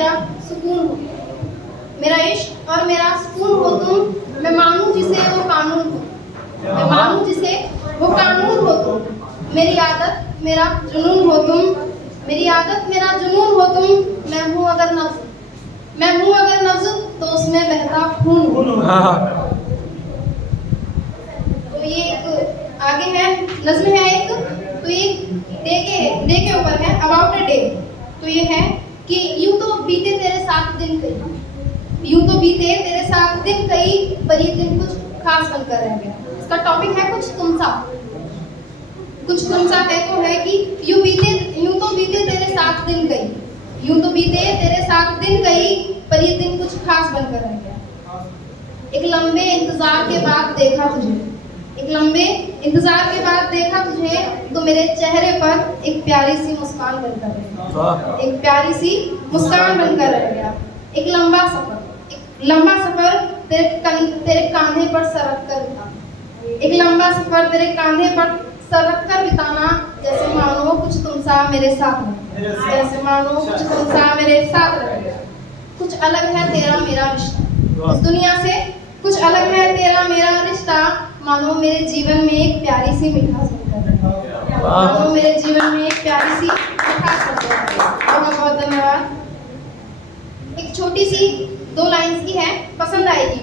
मेरा सुकून हो, मेरा इश्क और मेरा सुकून हो तुम, मैं मानूं जिसे वो कानून हो, मैं मानूं जिसे वो कानून हो तुम, मेरी आदत मेरा जुनून हो तुम, मेरी आदत मेरा जुनून हो तुम, मैं हूँ अगर नब्ज़ तो उसमें बहता खून हो। तो ये एक आगे है, नज़्म है एक, तो ये डे के ऊपर है, अबाउट अ डे। तो ये है कि यूं तो बीते तेरे साथ दिन कई, यूं तो बीते तेरे साथ दिन कई, पर ये दिन कुछ खास बनकर रह गया। इसका टॉपिक है कुछ तुमसा है, तो है कि यूं तो बीते तेरे साथ दिन कई, यूं तो बीते तेरे साथ दिन कई, पर ये दिन कुछ खास बनकर रह गया। एक लंबे इंतजार के बाद देखा तुझे, एक लंबे इंतजार के बाद देखा तुझे, तो मेरे चेहरे पर एक प्यारी सी मुस्कान बनकर रह गया, एक प्यारी सी मुस्कान बनकर रह गया। एक लंबा सफर तेरे कांधे पर सरक कर बिताना, एक लंबा सफर तेरे कांधे पर सरक कर बिताना, जैसे मानो कुछ तुमसा मेरे साथ है, जैसे मानो कुछ तुमसा मेरे साथ है। कुछ अलग है तेरा मेरा रिश्ता, इस दुनिया से कुछ अलग है तेरा मेरा रिश्ता, मानो मेरे जीवन में एक प्यारी सी मिठास बनकर, मानो मेरे जीवन में एक प्यारी सी मिठास बनकर। बहुत बहुत धन्यवाद। एक छोटी सी 2 लाइन्स की है, पसंद आएगी।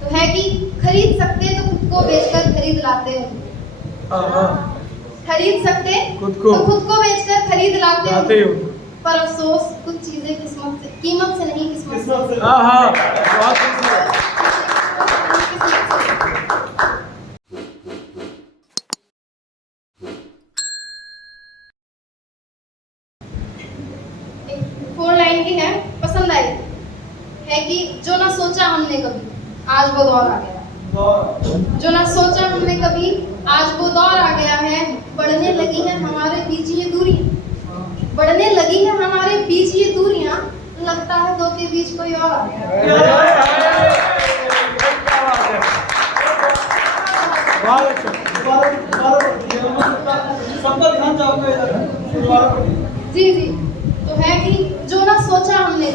तो है कि खरीद सकते तो खुद को बेचकर खरीद लाते हो, खरीद सकते खुद को तो खुद को बेचकर खरीद लाते हो, पर अफसोस कुछ चीजें कीमत से नहीं किस्मत से। एक 4 लाइन की है, पसंद आई, है कि जो ना सोचा हमने कभी आज वो दौर आ गया, जो ना सोचा हमने कभी आज वो दौर आ गया है। बढ़ने लगी है हमारे बीच ये दूरियां, बढ़ने लगी है हमारे बीच ये दूरियां, लगता है दो के बीच कोई और आ गया। जी जी, तो है कि जो ना सोचा हमने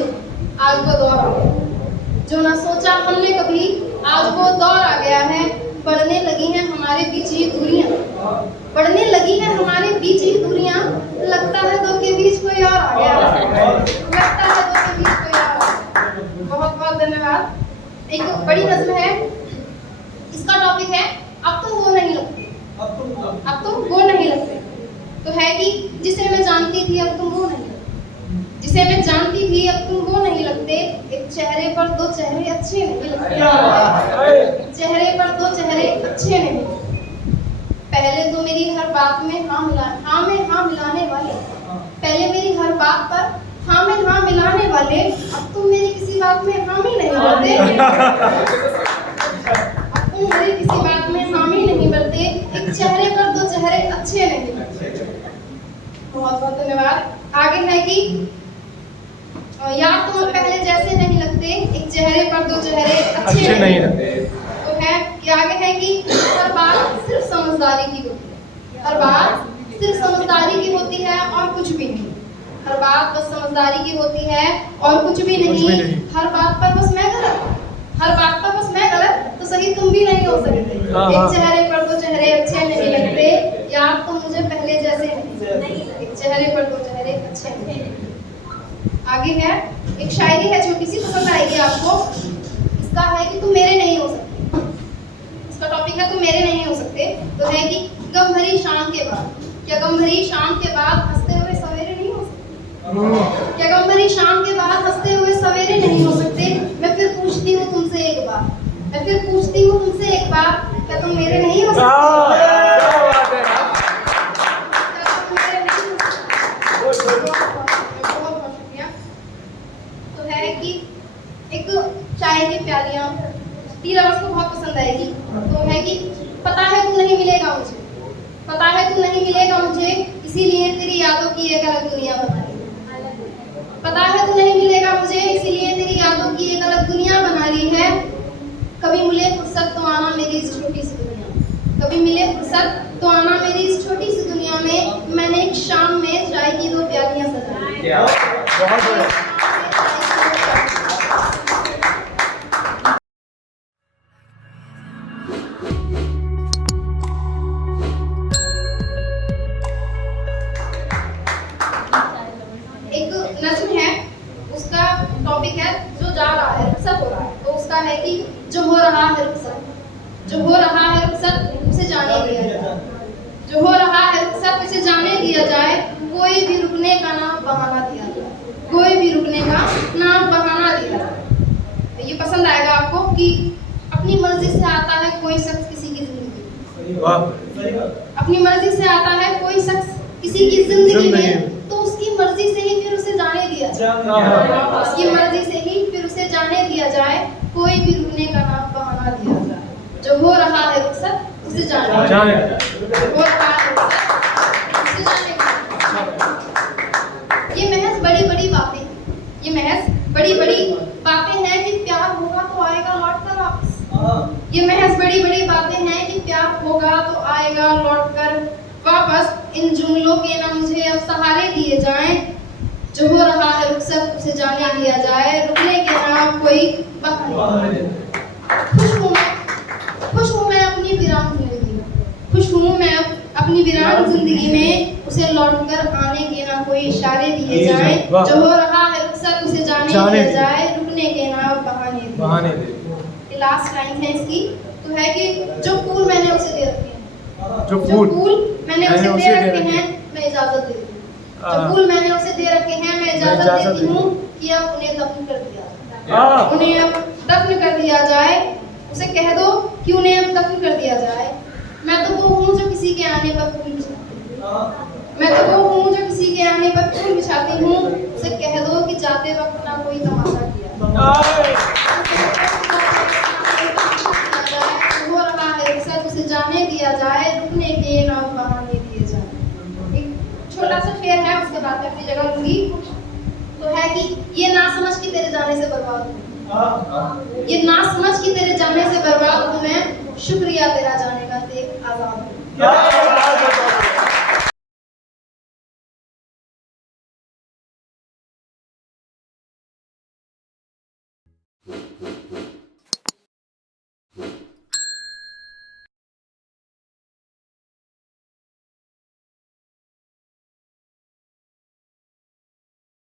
आज वो दौर आ गया, जो ना सोचा हमने कभी आज वो दौर आ गया है। बढ़ने लगी हैं हमारे बीच ये दूरियां, बढ़ने लगी हैं हमारे बीच ये दूरियां, लगता है दो के बीच कोई और आ गया, लगता है दो के बीच कोई और आ गया। बहुत बहुत धन्यवाद। एक बड़ी नज़्म है, इसका टॉपिक है अब तुम वो नहीं लगते, अब तुम वो नहीं लगते। तो है कि जिसे मैं जानती थी अब तुम वो नहीं लगते, जिसे मैं जानती थी अब तुम वो नहीं लगते। एक चेहरे पर 2 चेहरे अच्छे नहीं लगते, चेहरे पर 2 चेहरे अच्छे नहीं। पहले तो मेरी हर बात में हाँ में हाँ मिलाने वाले, पहले मेरी हर बात पर हाँ में हाँ मिलाने वाले, अब तुम मेरी किसी बात में हामी नहीं भरते, अब तुम मेरी किसी बात में हामी नहीं भरते। एक चेहरे पर 2 चेहरे अच्छे नहीं लगते। बहुत बहुत धन्यवाद। आगे है कि यार तुम पहले जैसे नहीं लगते, एक चेहरे पर 2 चेहरे अच्छे नहीं लगते। तो है कि आगे है कि हर बात सिर्फ समझदारी की होती है, हर बात सिर्फ समझदारी की होती है और कुछ भी नहीं, हर बात बस समझदारी की होती है और कुछ भी नहीं। हर बात पर बस मैं गलत, हर बात पर बस मैं गलत, तो सही तुम भी नहीं हो सकते। एक चेहरे पर 2 चेहरे अच्छे नहीं लगते, यार तुम मुझे पहले जैसे नहीं, एक चेहरे पर 2 चेहरे अच्छे नहीं। आगे है एक शायरी है, छोटी सी, पसंद आएगी आपको। इसका है कि तुम मेरे नहीं हो सकते, इसका टॉपिक है तुम मेरे नहीं हो सकते। तो है कि गम भरी शाम के बाद, क्या गम भरी शाम के बाद हंसते हुए सवेरे नहीं हो सकते, क्या गम भरी शाम के बाद हंसते हुए सवेरे नहीं हो सकते। मैं फिर पूछती हूँ तुमसे एक बार, मैं फिर पूछती हूँ तुमसे एक बार, क्या तुम मेरे नहीं हो सकते। एक चाय की प्यालियां तीर आवाज को बहुत पसंद आएगी। तो है कि पता है तू नहीं मिलेगा मुझे, पता है तू नहीं मिलेगा मुझे, इसीलिए तेरी यादों की एक अलग दुनिया बना ली, पता है तू नहीं मिलेगा मुझे, इसीलिए तेरी यादों की एक अलग दुनिया बना ली है। कभी मिले फुर्सत तो आना मेरी इस छोटी सी दुनिया, कभी मिले फुर्सत तो आना मेरी इस छोटी सी दुनिया में। मैंने एक शाम में चाय की 2 प्यालियां सजाई, रहा है रुखसत, जो हो रहा है रुखसत उसे जाने दिया जाए, जो हो रहा है रुखसत उसे जाने दिया जाए, कोई भी रुकने का ना बहाना दिया जाए, कोई भी रुकने का ना बहाना दिया जाए। ये पसंद आएगा आपको कि अपनी मर्जी से आता है कोई शख्स किसी की जिंदगी में, अपनी मर्जी से आता है कोई शख्स किसी की जिंदगी में, तो उसकी मर्जी से ही फिर उसे जाने दिया जाए, उसकी मर्जी से ही फिर उसे जाने दिया जाए, कोई भी रुकने का ना बहाना दिया जाए, जो हो रहा है रुखसत उसे जाने दिया, हो रहा है रुखसत उसे जाने दिया। ये महज बड़ी बड़ी बातें, ये महज बड़ी बड़ी बातें हैं कि प्यार होगा तो आएगा लौट कर वापस, ये महज बड़ी बड़ी बातें हैं कि प्यार होगा तो आएगा लौट कर वापस, इन जुमलों के ना मुझे अब सहारे दिए जाएं, जो हो रहा है रुखसत उसे जाने दिया जाए, रुकने के नाम कोई बहाने। खुश हूँ मैं अपनी वीरान जिंदगी में, खुश हूँ मैं अपनी वीरान जिंदगी में, उसे लौटकर आने के ना कोई इशारे दिए जाएं, जो हो रहा है रुखसत उसे जाने दिया जाए, रुकने के नाम बहाने दे। लास्ट लाइन है इसकी, तो है कि जो फूल मैंने उसे दे रखे हैं, जो फूल मैंने उसे दे रखे हैं मैं इजाजत देती हूँ, जो फूल मैंने उसे दे रखे हैं मैं इजाजत देती हूँ कि अब उन्हें दफन कर दिया जाए, उन्हें अब दफन कर दिया जाए, उसे कह दो कि उन्हें अब दफन कर दिया जाए। मैं तो वो हूँ जो किसी के आने पर फूल बिछाती हूँ, मैं तो वो हूँ जो किसी के आने पर फूल बिछाती हूँ, उसे कह दो कि जाते वक्त ना कोई तमाशा किया, हो रहा है रुखसत उसे जाने दिया जाए, रुकने के ना बहाने दिए जाए। एक छोटा सा शेर है, उसके बाद मैं अपनी जगह लूंगी, तो है कि ये ना समझ कि तेरे जाने से बर्बाद हूँ, ये ना समझ कि तेरे जाने से बर्बाद हूँ मैं, शुक्रिया तेरा जाने का देख आजाद हूँ।